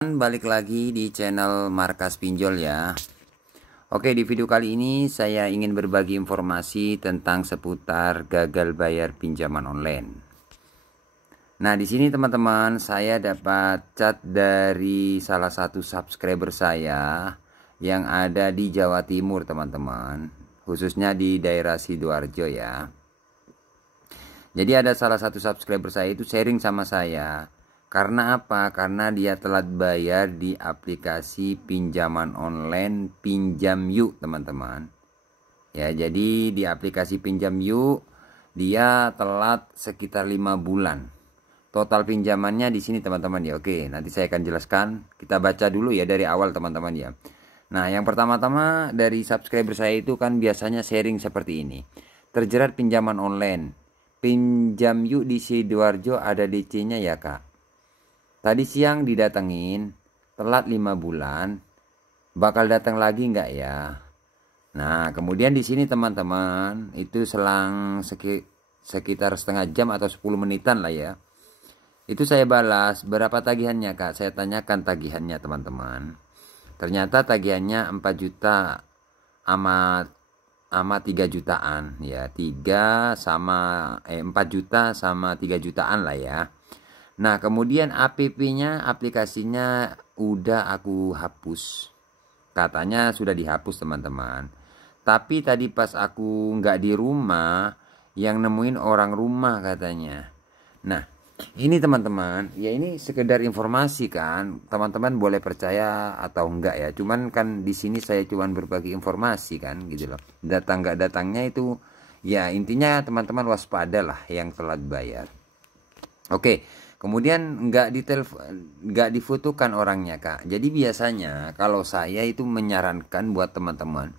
Balik lagi di channel Markas Pinjol ya. Oke, di video kali ini saya ingin berbagi informasi tentang seputar gagal bayar pinjaman online. Nah, di sini teman-teman, saya dapat chat dari salah satu subscriber saya yang ada di Jawa Timur, teman-teman, khususnya di daerah Sidoarjo ya. Jadi ada salah satu subscriber saya itu sharing sama saya. Karena apa? Karena dia telat bayar di aplikasi pinjaman online Pinjam Yuk, teman-teman. Ya, jadi di aplikasi Pinjam Yuk dia telat sekitar 5 bulan. Total pinjamannya di sini, teman-teman ya. Oke, nanti saya akan jelaskan. Kita baca dulu ya dari awal, teman-teman ya. Nah, yang pertama-tama dari subscriber saya itu kan biasanya sharing seperti ini. Terjerat pinjaman online. Pinjam Yuk di Sidoarjo ada DC-nya ya, Kak. Tadi siang didatengin, telat 5 bulan, bakal datang lagi nggak ya? Nah, kemudian di sini teman-teman, itu selang sekitar setengah jam atau 10 menitan lah ya. Itu saya balas, berapa tagihannya Kak? Saya tanyakan tagihannya, teman-teman. Ternyata tagihannya 4 juta sama 3 jutaan ya. 4 juta sama 3 jutaan lah ya. Nah, kemudian aplikasinya udah aku hapus. Katanya sudah dihapus, teman-teman. Tapi tadi pas aku nggak di rumah, yang nemuin orang rumah katanya. Nah, ini teman-teman, ya ini sekedar informasi kan. Teman-teman boleh percaya atau enggak ya. Cuman kan di sini saya cuman berbagi informasi kan gitu loh. Datang nggak datangnya itu ya intinya teman-teman waspada lah yang telat bayar. Oke. Kemudian nggak difotokan orangnya Kak. Jadi biasanya kalau saya itu menyarankan buat teman-teman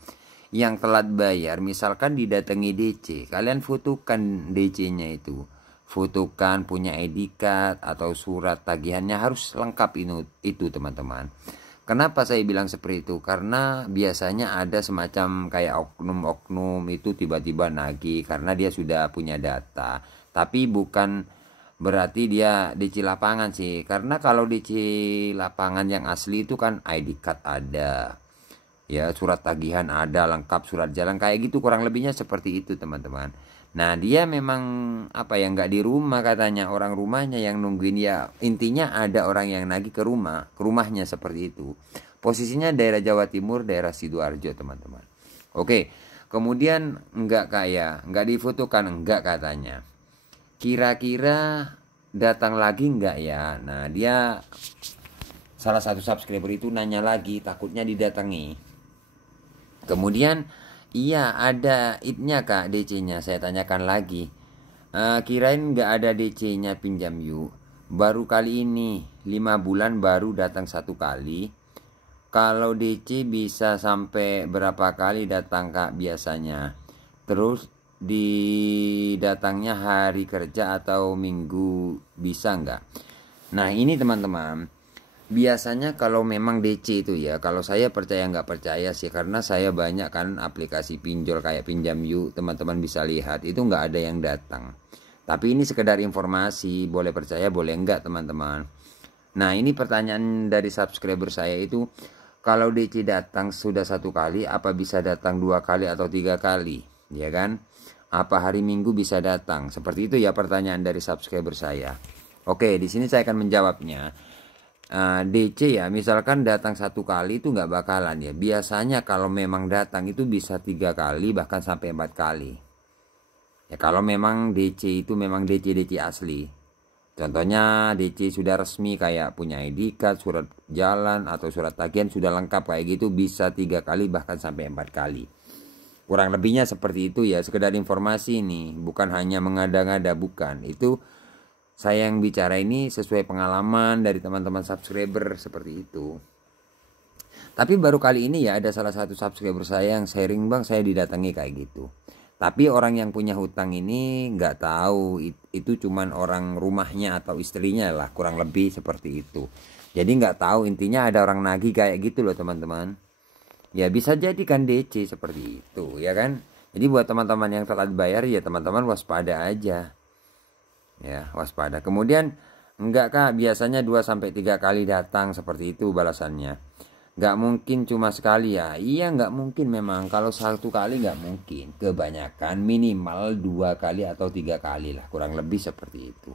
yang telat bayar, misalkan didatangi DC, kalian fotokan DC-nya itu. Fotokan punya ID card atau surat tagihannya harus lengkap itu teman-teman. Kenapa saya bilang seperti itu? Karena biasanya ada semacam kayak oknum-oknum itu tiba-tiba nagih karena dia sudah punya data. Tapi bukan berarti dia DC lapangan sih, karena kalau DC lapangan yang asli itu kan ID card ada ya, surat tagihan ada lengkap, surat jalan kayak gitu, kurang lebihnya seperti itu teman-teman. Nah, dia memang apa ya, nggak di rumah katanya, orang rumahnya yang nungguin ya. Intinya ada orang yang nagih ke rumahnya seperti itu. Posisinya daerah Jawa Timur, daerah Sidoarjo teman-teman. Oke, kemudian enggak kayak nggak difotokan, enggak katanya. Kira-kira datang lagi enggak ya? Nah, dia salah satu subscriber itu nanya lagi, takutnya didatangi. Kemudian iya ada ID-nya Kak, DC-nya. Saya tanyakan lagi. Kirain enggak ada DC-nya Pinjam Yuk. Baru kali ini 5 bulan baru datang 1 kali. Kalau DC bisa sampai berapa kali datang Kak biasanya? Terus didatangnya hari kerja atau minggu bisa nggak? Nah, ini teman-teman, biasanya kalau memang DC itu ya, kalau saya percaya nggak percaya sih, karena saya banyak kan aplikasi pinjol kayak Pinjam Yuk, teman-teman bisa lihat itu nggak ada yang datang. Tapi ini sekedar informasi, boleh percaya boleh enggak teman-teman. Nah, ini pertanyaan dari subscriber saya itu, kalau DC datang sudah 1 kali, apa bisa datang 2 kali atau 3 kali? Ya kan? Apa hari Minggu bisa datang? Seperti itu ya pertanyaan dari subscriber saya. Oke, di sini saya akan menjawabnya. DC ya, misalkan datang 1 kali itu nggak bakalan ya. Biasanya kalau memang datang itu bisa 3 kali bahkan sampai 4 kali. Ya kalau memang DC itu memang DC asli. Contohnya DC sudah resmi kayak punya ID card, surat jalan atau surat tagihan sudah lengkap kayak gitu, bisa 3 kali bahkan sampai 4 kali. Kurang lebihnya seperti itu ya, sekedar informasi nih, bukan hanya mengada-ngada, bukan. Itu saya yang bicara ini sesuai pengalaman dari teman-teman subscriber seperti itu. Tapi baru kali ini ya ada salah satu subscriber saya yang sharing, Bang, saya didatangi kayak gitu. Tapi orang yang punya hutang ini nggak tahu itu cuman orang rumahnya atau istrinya lah, kurang lebih seperti itu. Jadi nggak tahu, intinya ada orang nagih kayak gitu loh teman-teman. Ya bisa jadi kan DC seperti itu ya kan. Jadi buat teman-teman yang telat bayar ya teman-teman waspada aja. Ya, waspada. Kemudian Enggak kak, biasanya 2-3 kali datang seperti itu balasannya. Nggak mungkin cuma sekali ya. Iya nggak mungkin memang. Kalau 1 kali nggak mungkin. Kebanyakan minimal 2 kali atau 3 kali lah. Kurang lebih seperti itu.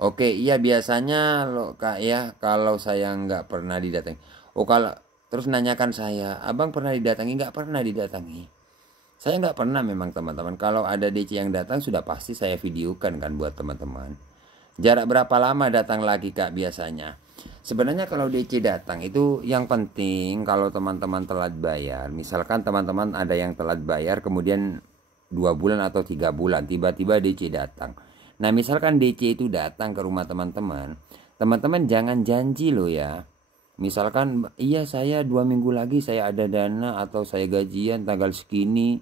Oke, iya biasanya lo kak ya. Kalau saya nggak pernah didatangi. Oh kalau terus nanyakan saya, abang pernah didatangi? Nggak pernah didatangi. Saya nggak pernah memang teman-teman. Kalau ada DC yang datang sudah pasti saya videokan kan buat teman-teman. Jarak berapa lama datang lagi kak biasanya? Sebenarnya kalau DC datang itu yang penting kalau teman-teman telat bayar. Misalkan teman-teman ada yang telat bayar kemudian 2 bulan atau 3 bulan tiba-tiba DC datang. Nah misalkan DC itu datang ke rumah teman-teman. Teman-teman jangan janji loh ya. Misalkan iya saya 2 minggu lagi saya ada dana atau saya gajian tanggal segini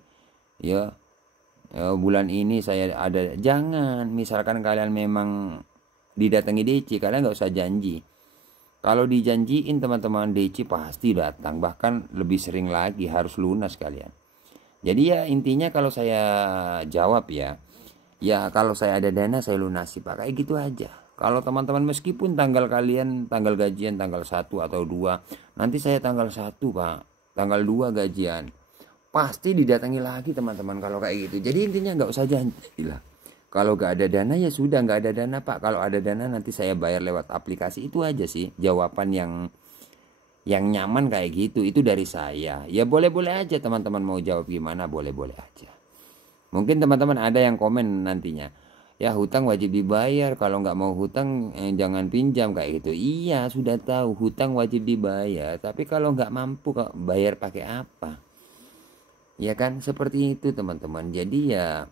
ya. Bulan ini saya ada. Jangan, misalkan kalian memang didatangi DC, kalian nggak usah janji. Kalau dijanjiin teman-teman DC pasti datang, bahkan lebih sering lagi, harus lunas kalian. Jadi ya intinya kalau saya jawab ya kalau saya ada dana saya lunasi pak, kayak gitu aja. Kalau teman-teman meskipun tanggal kalian tanggal gajian tanggal 1 atau 2, nanti saya tanggal 1 pak, tanggal 2 gajian, pasti didatangi lagi teman-teman kalau kayak gitu. Jadi intinya nggak usah janji lah. Kalau nggak ada dana ya sudah nggak ada dana pak. Kalau ada dana nanti saya bayar lewat aplikasi. Itu aja sih jawaban yang nyaman kayak gitu. Itu dari saya. Ya boleh-boleh aja teman-teman mau jawab gimana, boleh-boleh aja. Mungkin teman-teman ada yang komen nantinya, ya hutang wajib dibayar, kalau nggak mau hutang jangan pinjam kayak gitu. Iya sudah tahu hutang wajib dibayar, tapi kalau nggak mampu kok bayar pakai apa? Ya kan seperti itu teman-teman. Jadi ya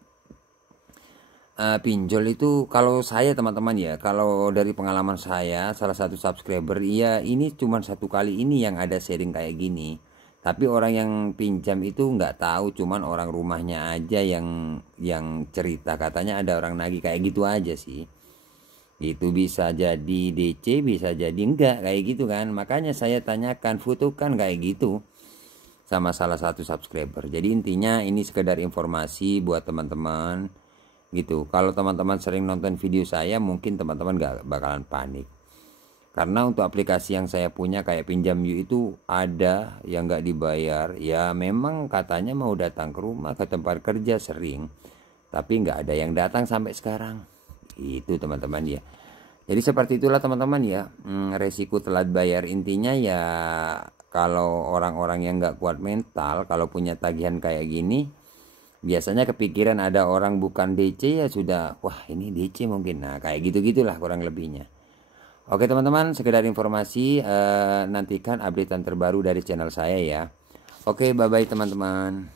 pinjol itu kalau saya teman-teman ya, kalau dari pengalaman saya salah satu subscriber ya ini cuma 1 kali ini yang ada sharing kayak gini. Tapi orang yang pinjam itu nggak tahu, cuman orang rumahnya aja yang cerita katanya ada orang nagih kayak gitu aja sih. Itu bisa jadi DC, bisa jadi enggak kayak gitu kan. Makanya saya tanyakan, fotokan kayak gitu sama salah satu subscriber. Jadi intinya ini sekedar informasi buat teman-teman gitu. Kalau teman-teman sering nonton video saya mungkin teman-teman gak bakalan panik. Karena untuk aplikasi yang saya punya kayak Pinjam You itu ada yang gak dibayar. Ya memang katanya mau datang ke rumah, ke tempat kerja sering, tapi gak ada yang datang sampai sekarang. Itu teman-teman ya. Jadi seperti itulah teman-teman ya, resiko telat bayar. Intinya ya kalau orang-orang yang gak kuat mental, kalau punya tagihan kayak gini, biasanya kepikiran ada orang bukan DC ya sudah, wah ini DC mungkin. Nah kayak gitu-gitulah kurang lebihnya. Oke teman-teman, sekedar informasi, nantikan updatean terbaru dari channel saya ya. Oke, bye-bye teman-teman.